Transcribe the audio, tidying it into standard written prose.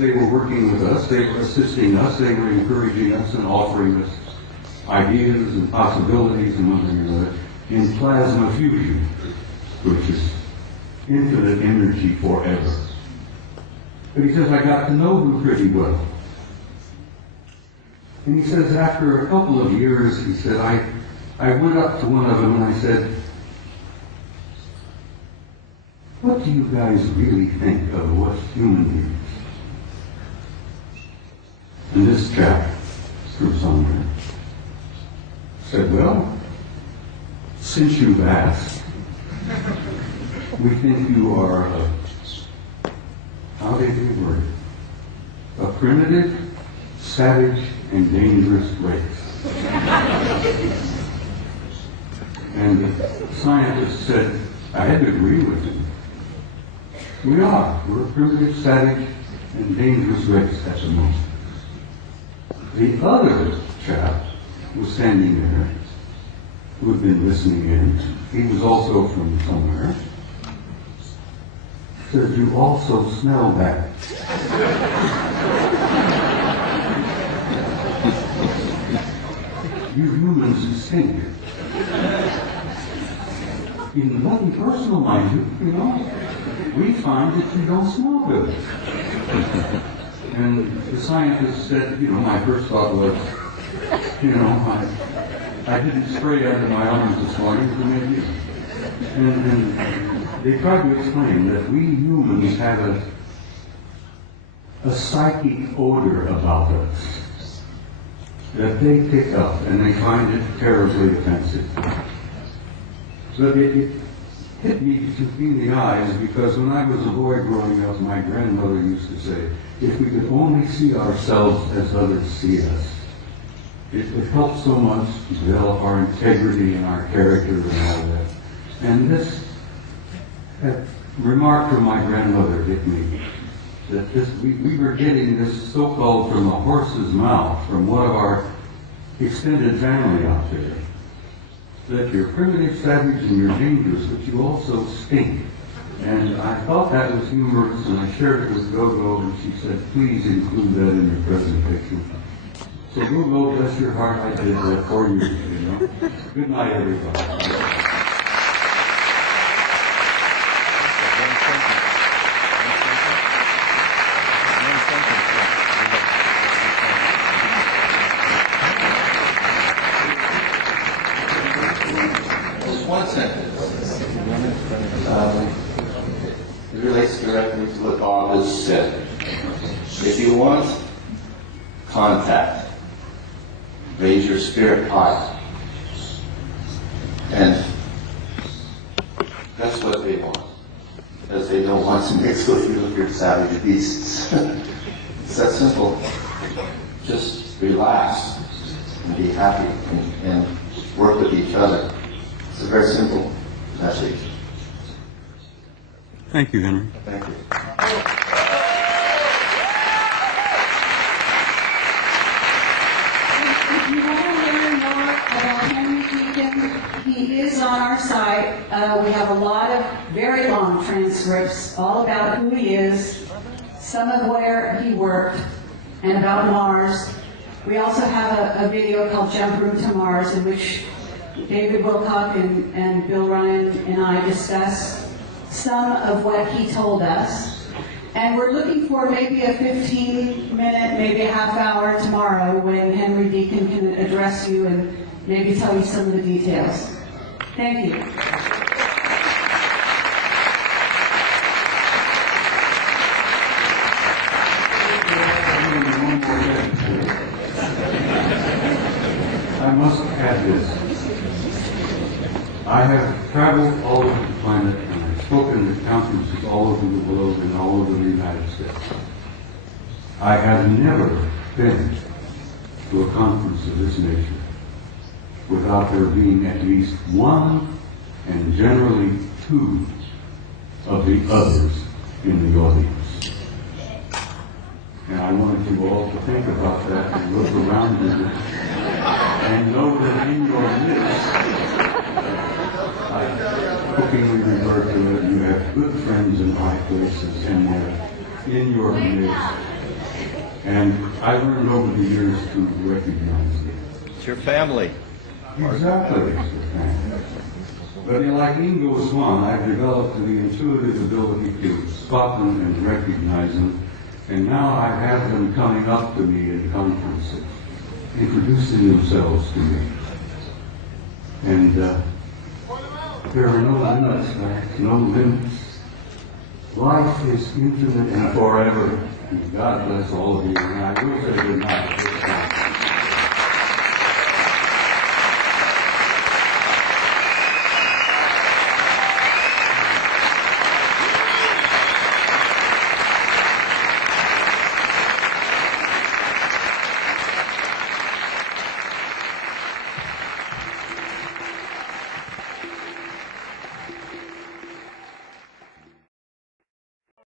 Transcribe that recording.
they were working with us, they were assisting us, they were encouraging us and offering us ideas and possibilities and one thing or another in plasma fusion, which is infinite energy forever. But he says, I got to know them pretty well. And he says, after a couple of years, he said, I went up to one of them and I said, what do you guys really think of what's human beings? And this chap, through somewhere, said, well, since you've asked, we think you are how did he word it? A primitive, savage, and dangerous race. And the scientist said, I had to agree with him. We are. We're a primitive, savage, and dangerous race at the moment. The other chap was standing there, who had been listening in. He was also from somewhere. Said, you also smell bad. You humans stink. In nothing personal, mind you know, we find that you don't smell good. And the scientist said, my first thought was, I didn't spray under my arms this morning, but maybe. And they tried to explain that we humans have a psychic odor about us that they pick up and they find it terribly offensive. But it hit me between the eyes because when I was a boy growing up, my grandmother used to say, if we could only see ourselves as others see us, it helps so much to develop our integrity and our character and all that. And this remark from my grandmother hit me, that we were getting this so-called from a horse's mouth, from one of our extended family out there, that you're primitive, savage, and you're dangerous, but you also stink. And I thought that was humorous, and I shared it with Gogo, and she said, please include that in your presentation. So Gogo, bless your heart, I did that for you, Good night, everybody. One sentence. It relates directly to what Bob has said. If you want contact, raise your spirit high. And that's what they want. Because they don't want to mix with you with your savage beasts. It's that simple. Just relax and be happy and work with each other. It's a very simple message. Thank you, Henry. Thank you. If you want to learn more about Henry Deacon, he is on our site. We have a lot of very long transcripts all about who he is, some of where he worked, and about Mars. We also have a video called Jump Room to Mars, in which David Wilcock and Bill Ryan and I discuss some of what he told us. And we're looking for maybe a 15-minute, maybe a half hour tomorrow when Henry Deacon can address you and maybe tell you some of the details. Thank you. I must add this. I have traveled all over the planet and I've spoken at conferences all over the globe and all over the United States. I have never been to a conference of this nature without there being at least one and generally two of the others in the audience. And I wanted you all to think about that and look around you and know that in your midst, I jokingly refer to it, you have good friends in high places, and they're in your midst, And I learned over the years to recognize it. It's your family. Exactly. But like Ingo Swan, I've developed the intuitive ability to spot them and recognize them. And now I have them coming up to me in conferences, introducing themselves to me. And there are no limits, Max, no limits. Life is infinite and forever. God bless all of you, and I will say good night.